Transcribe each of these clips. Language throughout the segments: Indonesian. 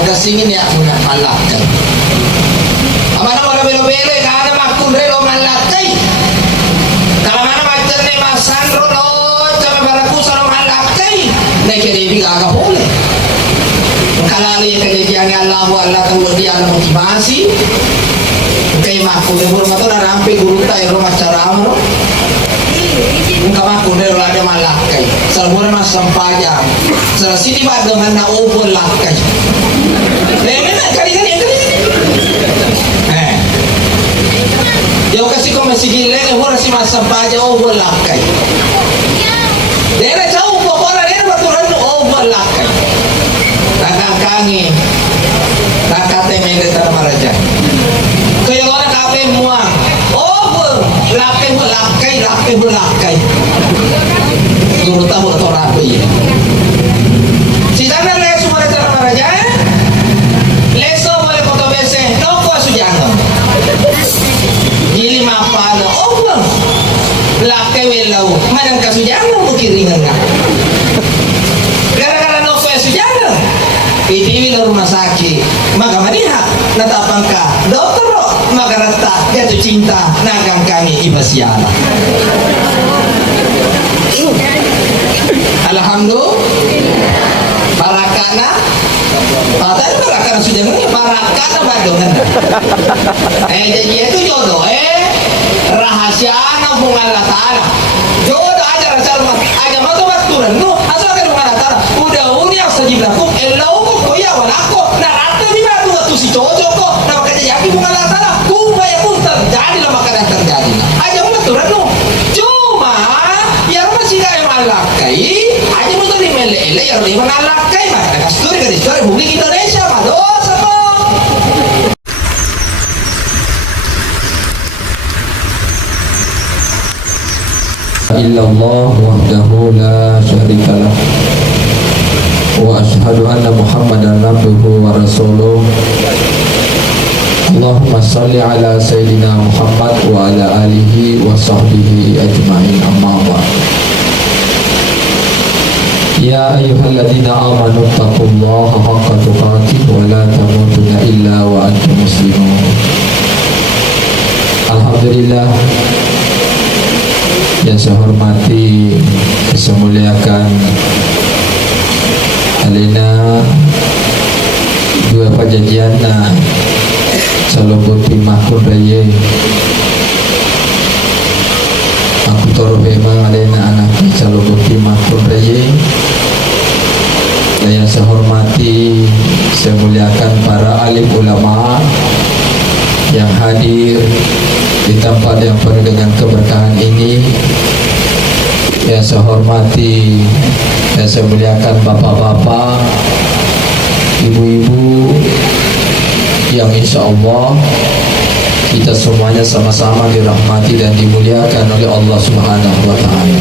Agkasingin niya muna malakay. Ama na mga bilo-bilo, kada makundre lo malakay. Kalamana macam ni masandro lo, cuma barakusa lo malakay. Naikiribi agahole. Kalali kejadian Allah kemudian motivasi. Kay makundre mo mato na rampe guru tayo rumah cara amro. Muka makundre lo ada malakay. Salmura mas sampaya. Sa sini ba dengan na ubol lakay. Memang kali. Yo kasi kung masigilin, hura si masampaya ubol lakay. Dere jauh pokoknya dere baturan ubol lakay. Nakangkangi. Nakate mende taramaraja. Kaya orang kape muang. Ubol lakay. Guru tahu atau rapi. Si sana lesu mana taramaraja? Leso boleh foto bese, no ko sujano. Gili mapalo, bang, lakay welau, madang kasujano bukiringan na. Gara-gara no ko sujano, itiwi lo rumah sakit, maka maniha, natapang ka, dokter lo, magarata, jatuh cinta, nagang kami ibasiana. Alhamdulillah, barakana. Katanya barakana sudah ini barakana badongan. Jadi itu jodoh rahasia hubungan Allah Ta'ala. Jodoh aja rahasia aja mau tobat turun nu asal ke hubungan Allah Ta'ala. Udah unik sejibraku elau kok ya walako. Nah rata di mana tuh si cocok kok. Nah makanya jadi hubungan Allah Ta'ala. Kupaya pun terjadi lah makanya terjadi. Aja mau turun nu. Cuma ya masih gak malakai. Aja mau tadi mele-ele ya udah malakai mah. Dari Republik Indonesia mah dosa kok. Illallah wahdahu la syarika lah wa ashhadu anna Muhammadan abduhu wa rasuluh. Allahumma salli ala sayyidina Muhammad wa ala alihi wa sahbihi ajma'in, amma ba'd. Ya ayyuhalladzina amanu taqullaha haqqa tuqatih wa la tamutunna illa wa antum muslimun. Alhamdulillah, yang saya hormati, saya muliakan alina dua pajajiana salobuti makun raya. Aku taruh memang alina anak salobuti makun raya. Dan yang saya hormati, saya muliakan para alim ulama yang hadir di tempat yang penuh dengan keberkahan ini. Yang saya hormati dan saya muliakan bapak-bapak, ibu-ibu yang insya Allah kita semuanya sama-sama dirahmati dan dimuliakan oleh Allah Subhanahu wa Ta'ala.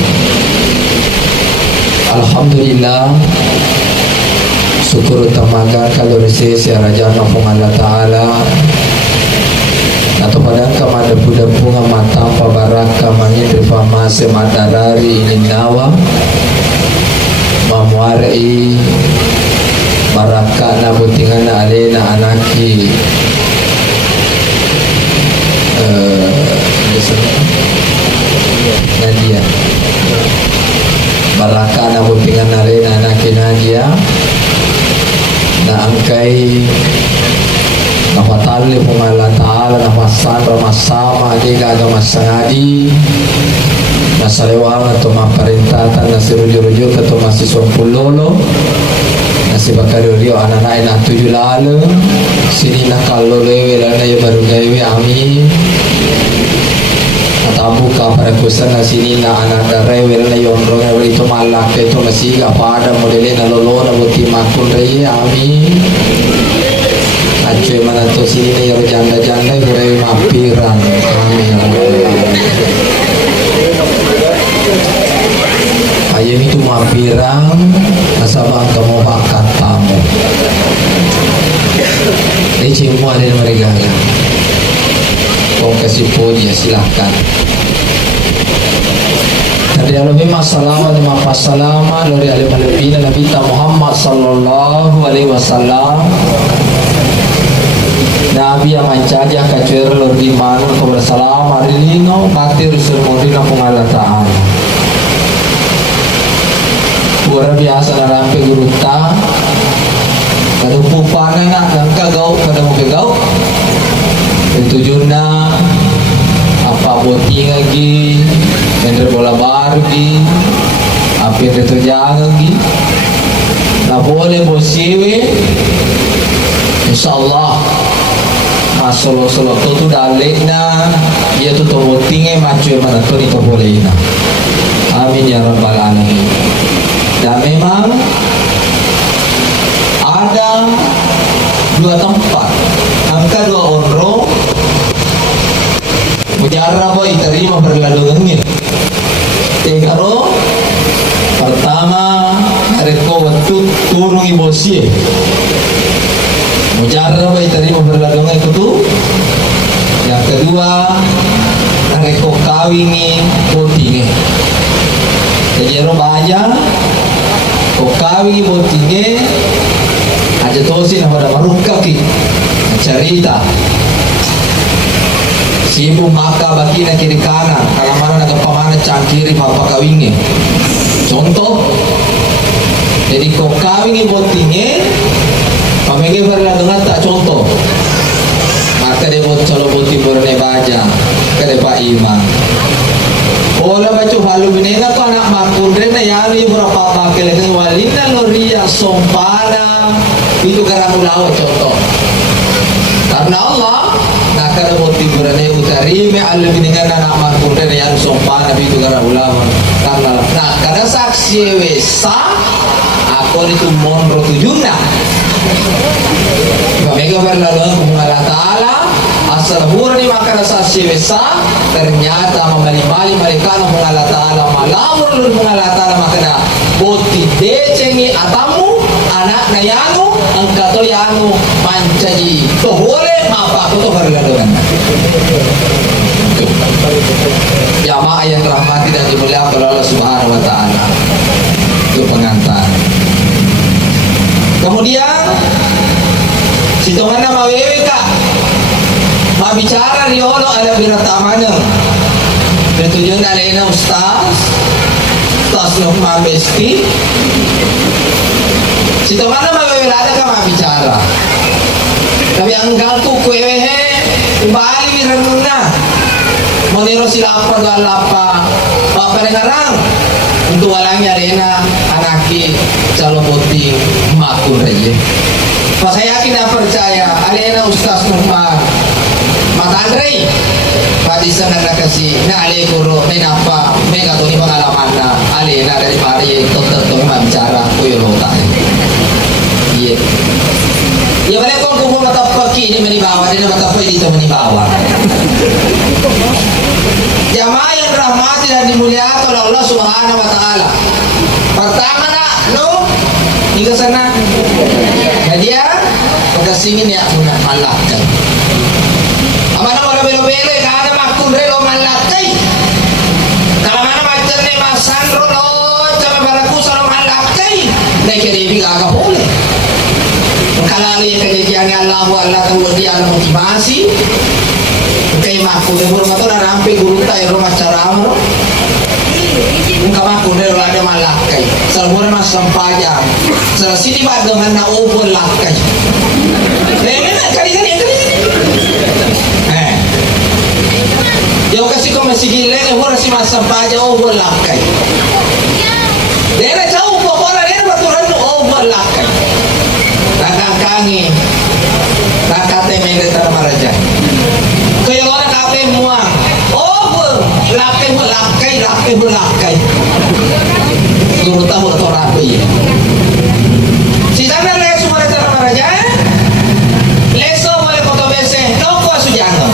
Alhamdulillah, syukur tamaga kalau saya raja nafung Allah Ta'ala atau pada kamada budak bunga mata pabaraka mangi reformasi madarari ini nawa mamuarai baraka nabutingana alena anaki Nadia baraka nabutingana alena anaki Nadia na angkai nafatali pong Allah Ta'ala na masandra masama jika aga masangadi nasaliwang atau maparintatan na si rujo-rujo atau masih sompulolo na si Bakari Rio ananay na tujuh lalo sini nakalo lewe lana yung baru gawe amin atabu ka para kusan na sini na anak rewe lana yung ronga itu malak itu masih pada modele na lolo na buti makun reye amin. Acuy mana tu sini yang janda-janda kurai mapiran amin. Ayo itu mapiran nasabang kamu bakat tamu. Ini semua ada mereka. Kau kasih puji silahkan. Dari alumni masalah dan mapasalama dari alim alumni Nabi Muhammad sallallahu alaihi wasallam. Nabi yang mencari kacer lor di mana kepada salam arilino mati rusul mudina pengalat ta'ala. Luar biasa narampe guru ta. Kada pupana na nang kagau kada mo kagau. Tujuna apa boting lagi,endre bola bargi, apa yang terjadi lagi. Na boleh bosiwe, insyaallah. Masolo-solo tu dalek na, ia tu botingnya macam mana tu itu boleh na. Amin ya rabbal alamin. Dan memang ada dua tempat, angka dua onro mujarab diterima berlalu tegaro pertama reko waktu turun ibosie mujarab diterima berlalu itu tu. Yang kedua reko kawingi botinge jadi robaja ko kawingi botinge aja tosi na pada marukaki cerita si ibu maka bagi na kiri kanan kalau mana nagapamana cangkiri mapakawingi contoh jadi ko kawingi botinge pamege berlagungan tak contoh maka dia buat colo boti borne baja kada pa iman ola bacu halu binena ko anak makundre na yami berapa bakal dengan walina loria sompana itu garang ulawa contoh karena Allah nak kada boti borne utari me alu binena anak makundre na yami sompana itu garang ulawa karena nak kada saksi wesa aku itu monro tujuna Mega berlalu Allah Ta'ala asal hurni maka rasa siwesa ternyata memali-mali mereka Allah Ta'ala malamur lur Allah Ta'ala makna boti decengi atamu anak na yanu angkato yanu mancaji to hore apa aku to berlalu jamaah yang rahmati dan dimuliakan oleh Allah Subhanahu Wa Ta'ala itu pengantar. Kemudian situ mana mawewe kak bicara riolo ada birata mana bertujuan alaina ustaz Nuhman Besti situ mana mawewe ada kak bicara tapi anggalku kuewehe bali wiranuna monero silapa galapa apa dengarang untuk walangnya arena anaki calon boting makul aja. Pas saya yakin dan percaya arena Ustaz Nuhman Mata Andre Padi sana nak kasih na ale guru ni napa mega tu ni pengalaman na ale na dari pari dokter tu bicara kuyo lota. Iya. Ya boleh kau kumpul mata pagi ni menibawa dia mata pagi itu menibawa. Jamaah yang rahmati dan dimuliakan oleh Allah Subhanahu Wa Taala. Pertama nak lo ni ke sana. Dia pagkasingin niya muna malakay. Ama na wala belo-belo kada makundre lo malakay. Kalau mana macam ni masandro lo cuma barakusa lo malakay. Naik kiri agak boleh. Kalau lihat kejadian Allah tahu dia motivasi. Kay makundre mo mato na rampe guru tayo ro macaramo. Muka makundre lo ada malakay. Salmura mas sampaja. Sa sini ba dengan na ubon lakay. Kali. Yo kasi ko masigileng hura si mas sampaja ubon lakay. Dena jauh pokoknya dena baturan ubon lakay. Nakakangi. Nakate mende maraja. Kaya wala kape muang. Ubon lakay. Guru tahu atau rapi. Si sana leso mana cara maraja? Leso boleh foto bese, no ko sujano.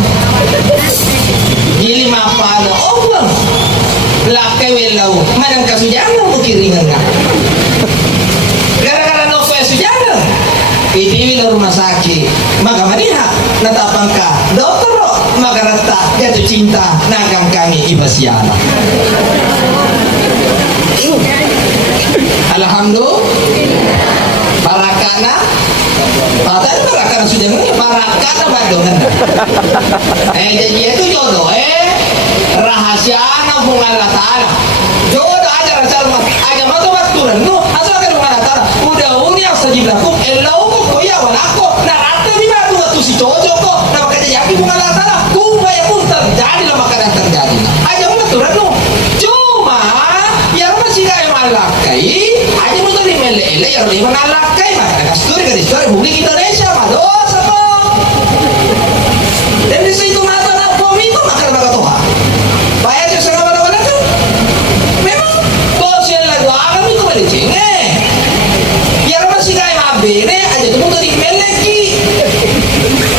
Gili mapalo, oh bang. Lakai welau, mana kasujano mukiringan na. Gara-gara no ko sujano. Iti wila rumah sakit, maka maniha natapang ka dokter. magarata jatuh cinta nagang kami ibasiana. Alhamdulillah. Barakana. Padahal barakana sudah ini barakana badongan. Jadi itu jodoh rahasia hubungan Allah Ta'ala. Jodoh aja rahasia Allah. Aja mata baturan. No, asal kan hubungan Allah Ta'ala. Udah unik sajib laku. Elau ko ya walako. Narate di mana tu si cocok kok. Nah makanya jadi hubungan Allah Ta'ala. Kubaya pun terjadi lah makanan terjadi. Aja baturan no. Cuma yang masih gak malakai. Aja mau tadi mele-ele yang lebih malakai. Makanya story publik Indonesia mah dosa kok. Dan di situ mata nak bom itu makan baga Tuhan. Bayar yang setengah pada kan? Memang konsel lagu alam itu balik cengeng. Yang masih kayak mabene aja tuh tadi meleki.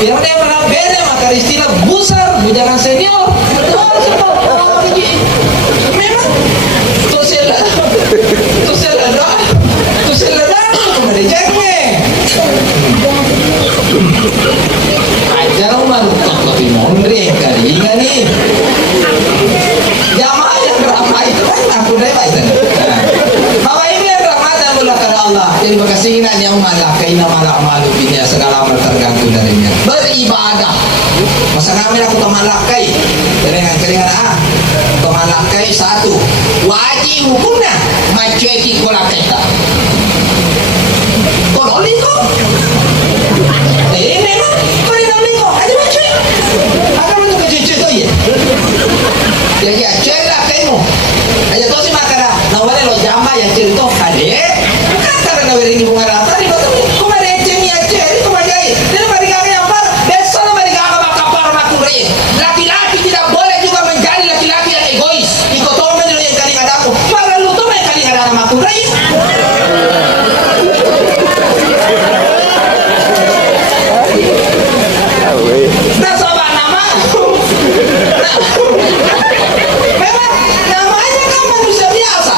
Yang dia pernah bene maka istilah busar bujangan senior. Dosa kok. Memang konsel balik cengeng. Ajar umar lebih mondre kali nih. Jamaah yang ramah itu kan aku dewa itu. Bahwa ini yang ramah dan mulakan Allah. Jadi berkasihan yang malakai nama malu dunia segala amal tergantung darinya. Beribadah. Masa kami aku temalakai. Keringan temalakai satu. Wajib hukumnya macueki kola kita. Kololi kok. Memang kau aja macuek. Akan untuk kecucu tu ya. Jadi cuek lah kamu. Aja tu si makara. Nawale lo jama yang cerita kade. Kata nawale ini bunga rata di batu. Kau ada ceng ya ceri kau majai. Jadi mereka yang apa? Besok mereka akan bakapar makurai. Laki-laki tidak boleh juga menjadi laki-laki yang egois. Ikut tahu menjadi yang kali ada aku. Malah lu tu main kali ada makurai. Memang namanya kan manusia biasa.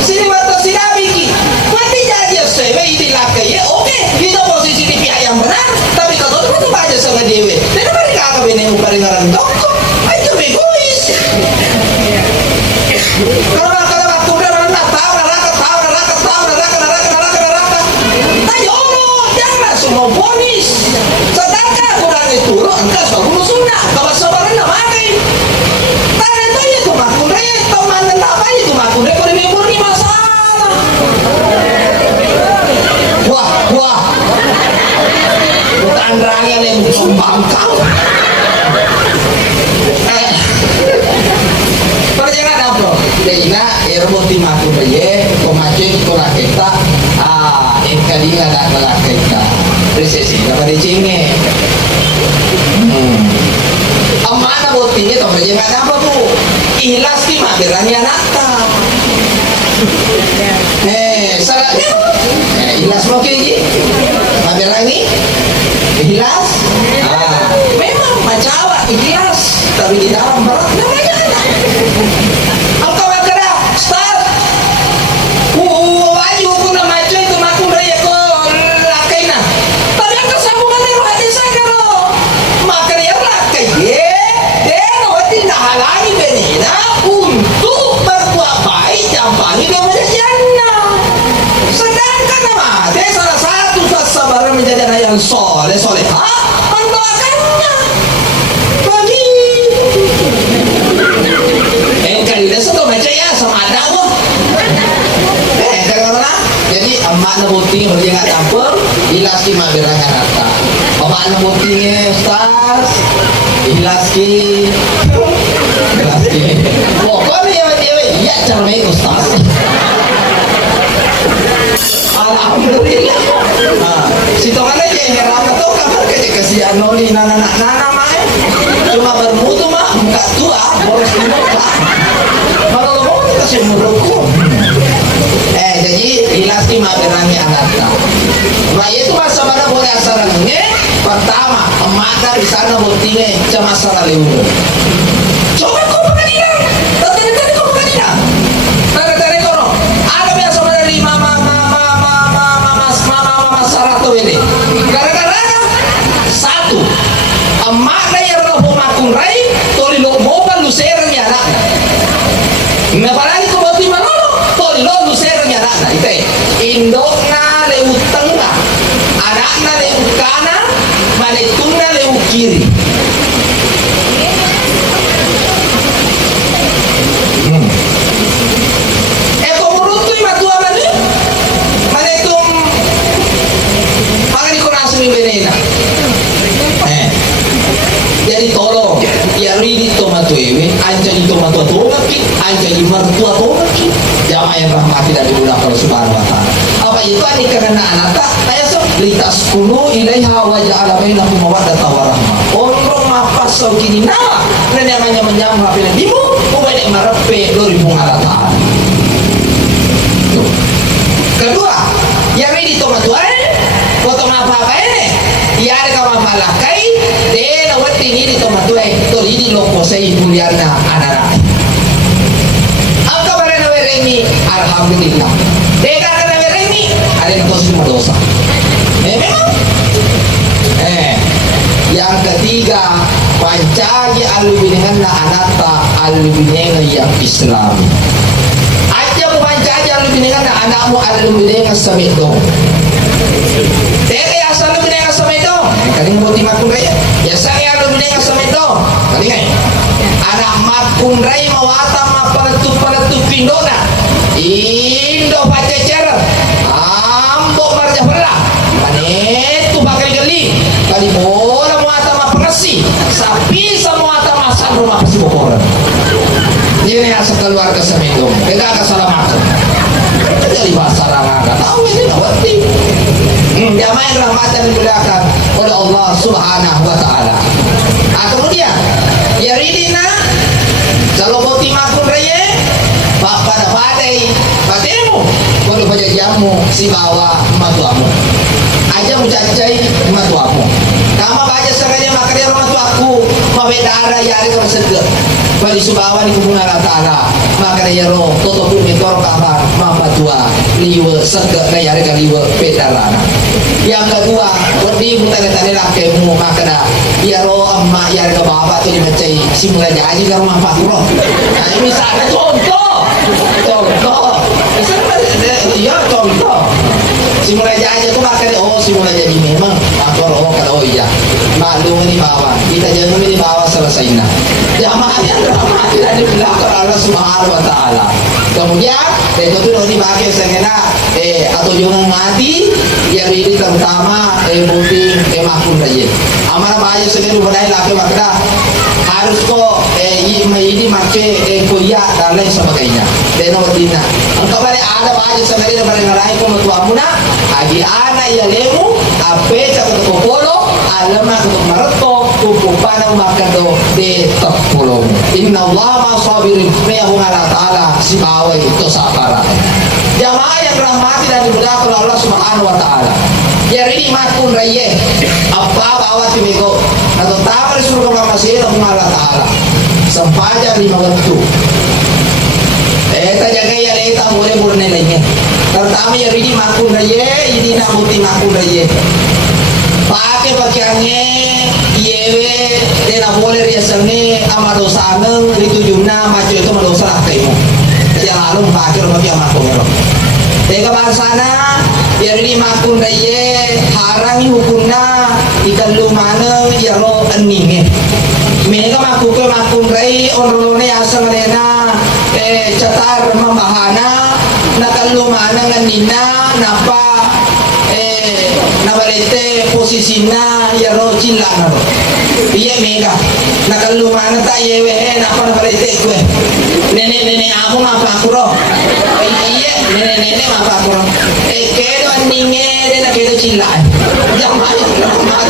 Sini waktu sini biki. Mati jadi sewe ini lakai ya oke. Itu posisi di pihak yang benar. Tapi kalau itu baca sama dewe. Dan mereka akan benar paringaran dongkok. Itu egois. Kalau waktu udah neraka. Tanya Allah jangan semua ponis. Sedangkan kurang itu engkau suruh sunnah. Kalau sabaran makai. Itu makure, teman apa itu makure kalau murni masalah. Wah, bukan rangan yang sombong kau. Perjalanan apa? Dina ermoti makure ye, komacin kola kita, kali ada kola kita. Resesi, dapat dicenge. Amana botinya toh perjalanan apa bu? Ikhlas ki mageranya nata. Salahnya ikhlas mau keji. Mageran ini ikhlas. Memang macawa ikhlas, tapi di dalam berat namanya ada. Apa mageran? Start. Wajib aku nama cuy itu maku dari aku lakaina. Tapi aku sambungan dengan hati saya kalau makan yang lakai ye. Tidak halangi benina untuk berbuat baik dan bagi kepada jannah. Sedangkan nama ada salah satu sabar menjadi anak yang solehah mendoakannya bagi kali dah satu macam ya sama ada kok. Karena jadi emak nabuting berjangan campur ilasi maberangan rata. Emak nabutingnya Ustaz ilasi pokoknya ya cermin Ustaz. Alhamdulillah. Situ kan aja yang rata tuh kabar kayak kasihan noli nana mah cuma bermutu mah muka tua boros di muka kalau lo mau kasih muruku. Jadi ilasi maberangnya anaknya. Nah itu masa mana boleh asarannya. Pertama emak di sana buktinya cuma masalah liur. Coba kau pengadilan, tadi kau pengadilan. Tadi kau, ada biasa dari mama Saratu ini. Gara-gara satu, emak yang roh makunray tolilo mo pa luseran niya anak na palagi ko bauti manolo tolilo luseran niya anak ito indok na leutang na anak na leut kanan malitung na leut kiri komurutoy matua mali malitung pangani ko na suming benena jadi tolong ya rini tomato ewe anca di tomato tomaki anca di mertua tomaki jamaah yang rahmati dari bulan kalau subhanahu wa ta'ala apa itu ani karena anak saya so litas kunu ilaiha wa ja'ala bainakum mawaddatan wa rahmah orang mapas so kini nawa dan yang hanya menyamra bila bimu ubani marape 2000 ta'ala kedua ya rini tomato foto apa ini ya ada mapalakai de na wati ni dito matulay to ini loko sa ibulian na anara ang kabaran na weremi alhamdulillah de ka na weremi alin ko si dosa memang yang ketiga pancagi alubiningan na anata alubiningan yang Islam aja mo pancagi alubiningan na anak mo alubiningan sa medong Teka asal lu bineka sama itu, kali roti makun raya. Ya saya lu bineka sama itu, kali ngai. Anak makun raya mawata peletu pindona. Indo pacecer, ambo marja belah. Panetu pakai geli, kali bola mawata pengesi. Sapi sama mawata masan rumah pesi bokoran. Ini asal keluarga sama itu, tidak ada salah makan. Jadi bahasa orang nggak tahu ini ngerti. Jamaah yang rahmatan dimuliakan oleh Allah Subhanahu wa ta'ala. Kemudian ya ridina kalau mau timakun raya pada padai patemu kalau baca jamu si bawa matuamu aja mucacai matuamu nama baca sengaja makanya matuaku mabedara yari kalau sedek bali subawa di kubung Allah ta'ala maka ya roh toto pun mitor kabar mapatua liwe sedek na yari kaliwe pedarana yang kedua wedi mutane-tane lakemu maka da ya roh amma yari ke bapa tu dimacai simula jaji ke rumah Pak Roh nah misalnya contoh ya contoh simula jaji tu maka oh simula jadi memang Pak Roh kalau iya maklum ini bawa kita jangan ini bawa selesai nah jamaah yang rahmat dari belakang Allah Subhanahu wa ta'ala. Kemudian itu tuh dipakai sengena atau jangan mati yang ini terutama penting makun aja. Amar aja sengena budaya laki makna harus kok ini make kuliah dan lain sebagainya. Dan notina. Engkau balik ada aja sengena balik ngerai kau tua muna agi anak ya lemu ape cakap kopolo alama untuk mereto kupupana makado de tepulung. Inna Allah ma'asabirin meyahung Allah ta'ala si bawai itu sabaran. Jamaah yang rahmati dan dimuliakan Allah Subhanahu wa ta'ala. Ya ini makun raya apa bawa si bego atau tak di surga masih dengan Allah ta'ala sempaja 5 waktu jaga ya eta boleh nilainya pertama ya ini makun raya ini namuti makun raya pakai pakaiannya yewe dena boleh riasannya ama dosa neng ditujuna maju itu madosa temu yang lalu pakai pakai makun tega bahasana ya ini makun raya harangi hukumna ikan lumana ya lo eninge mereka makun raya onrone asal lena catar membahana nakal lumana nganina napa nabalete posisinya ya ro cilana ro iya mega nakalumana ta yewe napa nabalete gue nenek aku ngapa aku ro iya nenek ngapa aku ro kedo ninge dena kedo cilan jamaah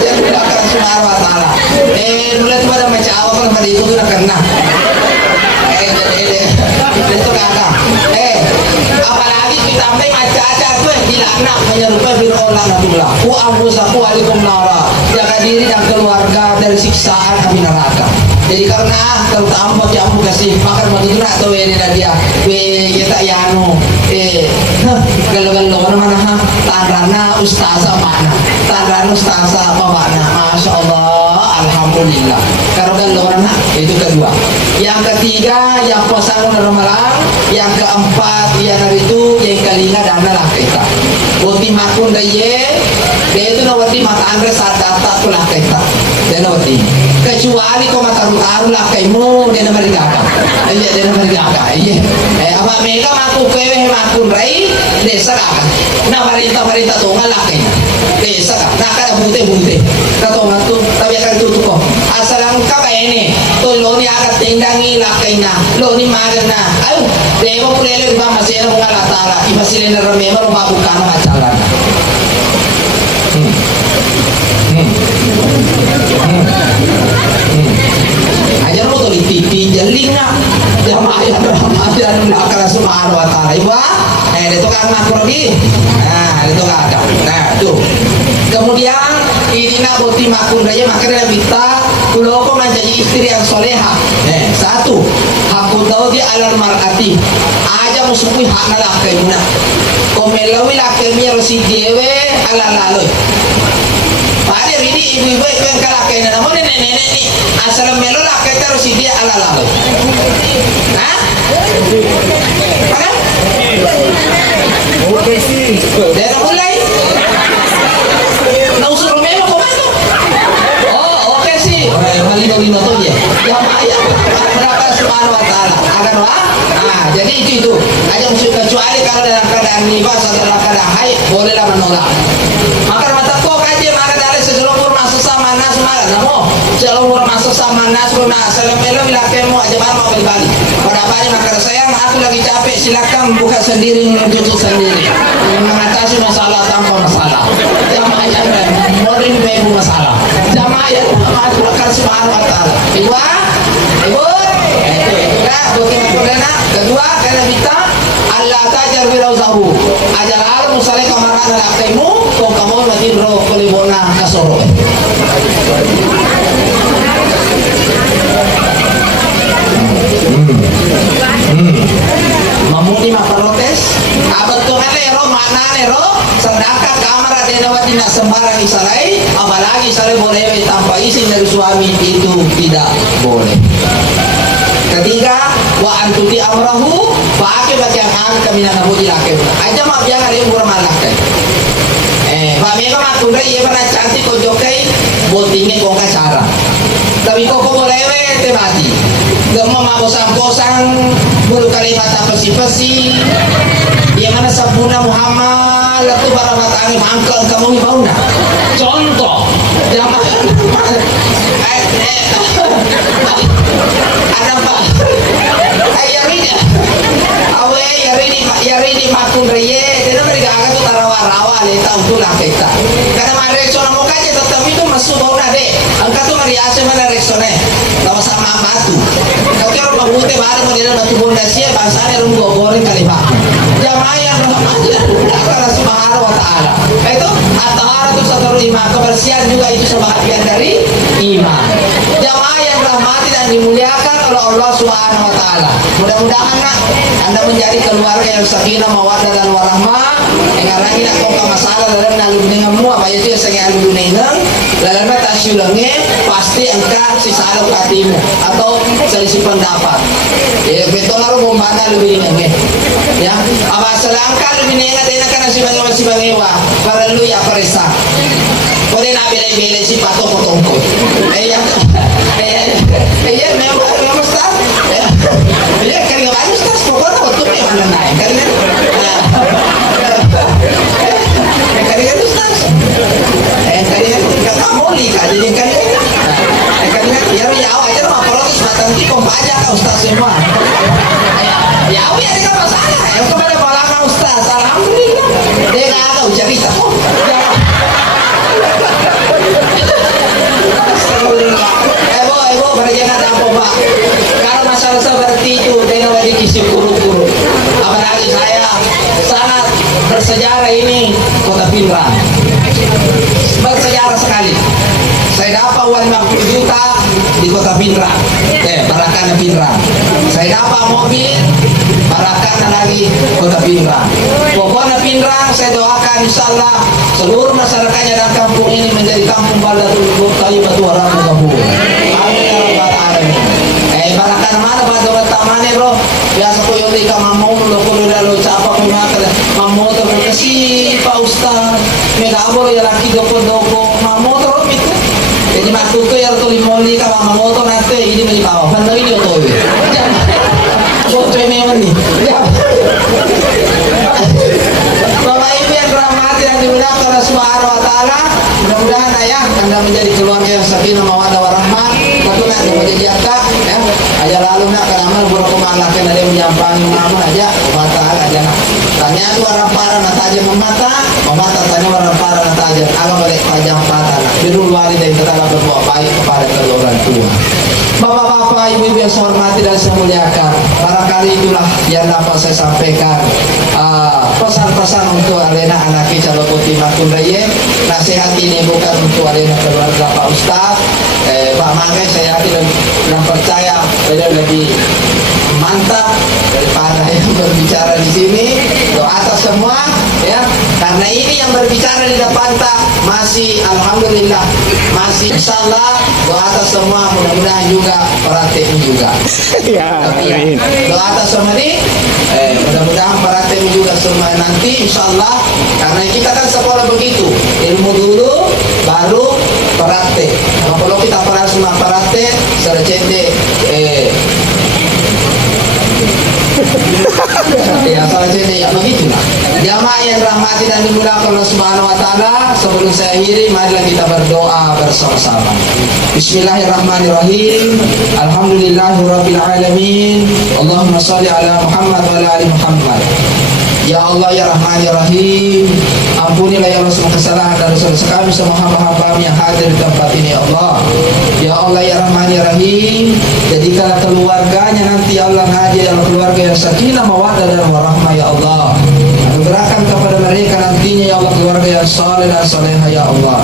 yang belakang Subhanahu wa ta'ala mulai pada macam awak kan pada itu sudah kena itu kakak apalagi kita sampai macam-macam tuh anak menyerupai fir'aun laknatullah ku amrusaku alikum nara jaga diri dan keluarga dari siksaan api neraka jadi karena terutama bagi aku kasih makan begitu nak tahu ini dia kita yanu galo-galo mana ha tanrana ustazah mana tanrana ustazah apa mana masya Allah alhamdulillah. Kalau dan anak itu kedua. Yang ketiga yang pasangan ramalan. Yang keempat yang hari itu yang kelinga dana lah kita. Boti makun dia itu nawati mata andre saat data tulah kita. Dia nawati. Kecuali kau mata taruh lah kaimu dia nama digaka. Iya dia nama digaka. Iya. Apa mereka maku kewe makun rai desa kaka. Nah marita tu ngalah kainya. Desa kaka. Nah kada bunte. Kata orang tu tapi akan tutup kok. Asal angka ini. Tu lo ni akan tindangi lah kainya. Lo ni marina. Ayo. Dewa pulele ba masih ada ngalah tala. Iba sila na ramema rumah bukan macalan. Ajar mo to titi jaling na jamayan nakala subhanahu wa ta'ala iba dito ka makro di dito ka ada tuh kemudian ini na boti makun raya makanya minta kulo ko menjadi istri yang soleha satu hakku tahu dia alal mar'ati aja musukui hak na lakai muna komelawi lakai mi rosi dewe ala laloi pada ini ibu-ibu itu yang kalakai na namun nenek ni asal melo lakai terus dia ala laloi hah? Mana? Oke sih dari mulai na usul melo komando oh oke sih malino tuh ya ayah berapa subhanahu wa ta'ala akan jadi itu aja musuh kecuali kalau dalam keadaan nifas atau dalam keadaan haid bolehlah menolak maka mata kok aja maka dari segelumur masuk sama nas malah namo segelumur masuk sama nas luna selemelo bila kemu aja mau balik pada apa aja maka sayang aku lagi capek silakan buka sendiri tutup sendiri mengatasi masalah tanpa masalah jamaah aja modern ibu masalah jamaah ya makan subhanahu wa ta'ala ibu kedua karena kita Allah tajar wirauzahu ajar al musale kamaran lakaimu kau kamu mati bro kolibona kasoro mamuni maprotes abad tuh ero mana ero sedangkan kamar ada tidak sembarang isalai apalagi isalai boleh tanpa izin dari suami itu tidak boleh. Ketiga, wa antuti amrahu pakai bagi yang kami nak nabu ilakai. Aja mak yang ada yang kurang malakai. Pak mereka mak tunda ia pernah cantik kojokai, botingnya kau cara. Tapi kau boleh te mati. Gema mak kosang bulu kalimat apa pesi. Dia mana sabuna Muhammad lalu para matang mangkel kamu ni bau nak. Contoh, jangan ada pak yari di makun reye itu mereka akan tuh rawa le tahu tuh lah kita karena mereka soal muka aja tetap itu masuk bau nade angkat tuh meriasa mana reksone tahu sama batu kau kira rumah bute baru model batu fondasi bahasanya rumah goreng kali pak jamaah yang rahmatnya karena subhanahu wa ta'ala itu at-tahara itu satu lima kebersihan juga itu sebahagian dari iman jamaah yang rahmati dan dimuliakan oleh Allah subhanahu wa ta'ala mudah-mudahan anda menjadi keluarga yang sakinah mawaddah dan warahmah yang lagi nak kau masalah dalam nalu denganmu apa itu yang saya nalu dengan dalam tasyulangnya pasti engkau sisa alam katimu atau selisih pendapat ya betul harus memana lebih dengannya ya apa selangkah lebih dengan karena si bangewa para lu ya peresa kau dia nak bela-bela si patok potongko memang ustaz ya kan nggak ada ustaz pokoknya waktu ni mana naik kan kan ustaz kan kata moli kan jadi kan ya aja mah protes nanti kau baca kan ustaz semua ya ada masalah yang kepada balak ustaz alhamdulillah dia nggak ada cerita kok Ibu berjangan apa pak kalau masalah seperti itu dengan wajib kisi kuru-kuru apalagi saya sangat bersejarah ini kota Pinrang bersejarah sekali saya dapat uang 50 juta di kota Pinrang Barakana Pinrang saya dapat mobil Barakana lagi kota Pinrang pokoknya Pinrang saya doakan insyaallah seluruh masyarakatnya dan kampung ini menjadi kampung baldatul kayu batu warna kampung Lima kuku ya to limoni ka mama moto nate ini mali bawa. Pan ini to. Foto ini mani. Bapak Ibu yang dirahmati dan dimuliakan oleh Subhanahu wa taala, mudah-mudahan ayah Anda menjadi keluarga yang sakinah mawaddah warahmah. Tentunya yang menjadi akak ya. Aja lalu nak kalaman buruk kemalakan ada yang menyampaikan mama aja mata aja nak. Tanya tu orang parah nak aja memata tanya orang parah nak aja. Kalau balik pajang mata nak. Birrul walidain tetaplah berbuat baik kepada kedua orang tua. Bapak-bapak, ibu-ibu yang saya hormati dan saya muliakan, barangkali itulah yang dapat saya sampaikan. Pesan-pesan untuk alena anak calon putih Makun Raya. Nasihat ini bukan untuk alena keluarga Pak Ustaz, Pak Manggai. Saya yakin dan percaya beliau lebih mantap daripada yang berbicara di sini. Doa atas semua ya, karena ini yang berbicara di depan tak masih alhamdulillah masih insyaallah. Doa atas semua, mudah-mudahan juga praktek juga. Ya, amin. Doa atas semua ini mudah-mudahan praktek juga semua nanti insyaallah, karena kita kan sekolah begitu, ilmu dulu baru praktek. Kalau kita pernah semua praktek sercende ya salah jadi ya begitulah. Jamaah yang dirahmati dan dimuliakan Allah Subhanahu wa taala, sebelum saya akhiri marilah kita berdoa bersama-sama. Bismillahirrahmanirrahim. Alhamdulillahirabbil alamin. Allahumma shalli ala Muhammad wa ala ali Muhammad. Ya Allah ya Rahman ya Rahim, ampunilah ya Allah semua kesalahan dan dosa-dosa kami, semua hamba-hamba yang hadir di tempat ini ya Allah. Ya Allah ya Rahman ya Rahim, jadikanlah keluarganya nanti ya Allah ngaji dalam keluarga yang sakinah mawaddah dan warahmah ya Allah. Anugerahkan kepada mereka nantinya ya Allah keluarga yang saleh dan salehah ya Allah.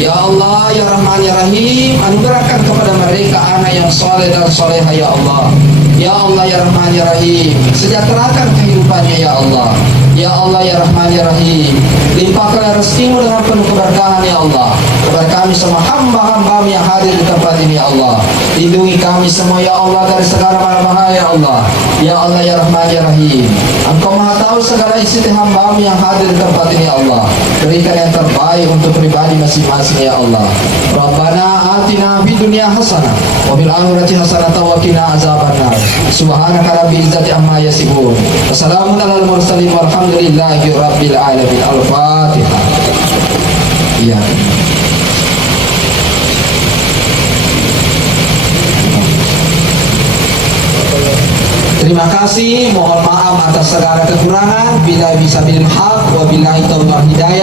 Ya Allah ya Rahman ya Rahim, anugerahkan kepada mereka anak yang saleh dan salehah ya Allah. Ya Allah ya Rahman ya Rahim, sejahterakan kehidupannya ya Allah. Ya Allah ya Rahman ya Rahim, limpahkan rezekimu dengan penuh keberkahan ya Allah kepada kami semua hamba-hamba yang hadir di tempat ini ya Allah. Lindungi kami semua ya Allah dari segala bahaya ya Allah. Ya Allah ya Rahman ya Rahim, Engkau maha tahu segala isi hamba yang hadir di tempat ini ya Allah. Berikan yang terbaik untuk pribadi masing-masing ya Allah. Rabbana atina fid dunya hasanah wa fil akhirati hasanah wa qina azabannar. Subhanaka rabbil izzati amma yasifun. Wassalamun alal mursalin walhamdulillahi rabbil alamin. Al-Fatihah. Iya. Terima kasih, mohon maaf atas segala kekurangan. Bila bisa bil haq wa billahi taufiq hidayah.